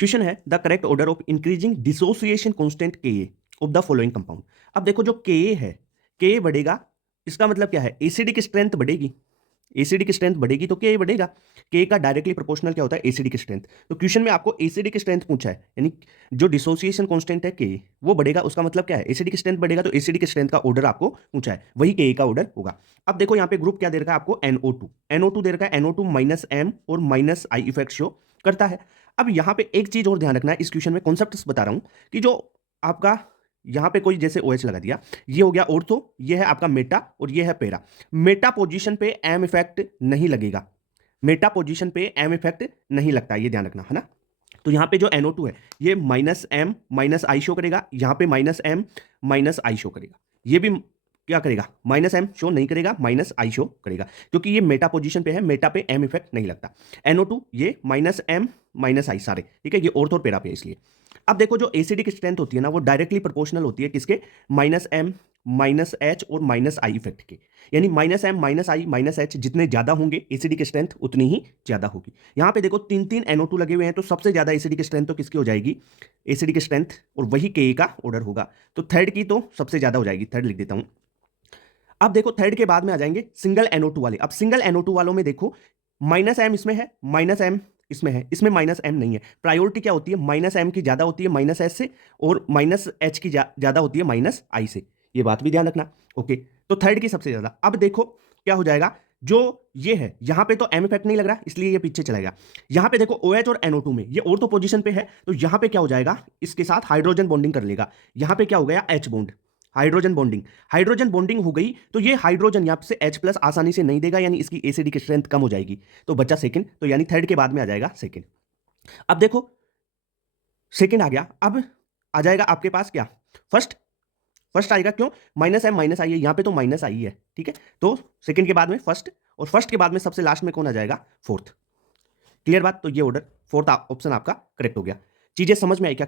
Question है the correct order of increasing dissociation constant के of the following compound. अब देखो जो के है, के बढ़ेगा, इसका मतलब क्या है, एसिडिक स्ट्रेंथ बढ़ेगी, एसिडिक स्ट्रेंथ बढ़ेगी तो के बढ़ेगा। के का डायरेक्टली प्रोपोर्शनल क्या होता है, एसिडिक स्ट्रेंथ। तो क्वेश्चन में आपको एसिडिक स्ट्रेंथ पूछा है, यानी जो डिसोसिएशन कांस्टेंट है के वो बढ़ेगा, उसका मतलब क्या है, एसिडिक स्ट्रेंथ बढ़ेगा, तो एसिडिक स्ट्रेंथ का ऑर्डर आपको पूछा है, वही के का ऑर्डर होगा। अब देखो यहाँ पे ग्रुप क्या दे रखा है आपको, NO2, NO2 दे रखा है, NO2 माइनस M और माइनस I इफेक्ट शो करता है। अब यहाँ पे एक चीज और ध्यान रखना है, इस क्वेश्चन में कॉन्सेप्ट बता रहा हूं कि जो आपका यहाँ पे कोई जैसे OH लगा दिया, ये हो गया ऑर्थो, ये है आपका मेटा और ये है पेरा। मेटा पोजीशन पे एम इफेक्ट नहीं लगेगा, मेटा पोजीशन पे एम इफेक्ट नहीं लगता, ये ध्यान रखना है ना। तो यहाँ पे जो NO2 है ये minus M minus I show करेगा, यहाँ पे minus M minus I show करेगा, ये भी क्या करेगा, माइनस M शो नहीं करेगा, माइनस I शो करेगा, क्योंकि ये मेटा पोजीशन पे है, मेटा पे M इफेक्ट नहीं लगता। NO2 ये माइनस M माइनस I सारे, ठीक है, ये ऑर्थो और पेरा पे है इसलिए। अब देखो जो एसिडिक स्ट्रेंथ होती है ना, वो डायरेक्टली प्रोपोर्शनल होती है किसके, माइनस M माइनस H और माइनस I इफेक्ट के, यानी minus M minus I minus H जितने ज्यादा होंगे एसिडिक स्ट्रेंथ उतनी ही ज्यादा होगी। यहां पे देखो तीन तीन NO2 लगे हुए हैं, तो सबसे ज्यादा एसिडिक स्ट्रेंथ तो किसकी हो जाएगी, एसिडिक स्ट्रेंथ, और वही के का ऑर्डर होगा। तो थर्ड की तो सबसे ज्यादा हो जाएगी, थर्ड लिख देता हूं। अब देखो थर्ड के बाद में आ जाएंगे सिंगल NO2 वाले। अब सिंगल NO2 वालों में देखो माइनस M इसमें है, माइनस M इसमें है, इसमें माइनस M नहीं है। प्रायोरिटी क्या होती है, माइनस M की ज्यादा होती है माइनस S से, और माइनस H की ज्यादा होती है माइनस I से, ये बात भी ध्यान रखना। ओके, तो थर्ड की सबसे ज्यादा। अब देखो क्या हो जाएगा, जो ये है यहां पे तो M इफेक्ट नहीं लग रहा, इसलिए ये पीछे चलेगा। यहां पे देखो OH और NO2 में ये ऑर्थो पोजीशन पे है, तो यहां पे क्या हो जाएगा, इसके साथ हाइड्रोजन बॉन्डिंग कर लेगा। यहां पे क्या हो गया, H bond, hydrogen bonding, hydrogen bonding हो गई, तो ये हाइड्रोजन यहां से H प्लस आसानी से नहीं देगा, यानी इसकी एसिडिक स्ट्रेंथ कम हो जाएगी, तो बच्चा सेकंड, तो यानी थर्ड के बाद में आ जाएगा सेकंड। अब देखो सेकंड आ गया, अब आ जाएगा आपके पास क्या, फर्स्ट, फर्स्ट आएगा, क्यों, माइनस M माइनस आई है, यहां पे तो माइनस आई है, ठीक है, तो सेकंड के बाद में फर्स्ट, और फर्स्ट के बाद में सबसे लास्ट में कौन आ जाएगा, फोर्थ। क्लियर बात, तो ये ऑर्डर फोर्थ ऑप्शन आपका करेक्ट हो गया। चीजें समझ में आई क्या?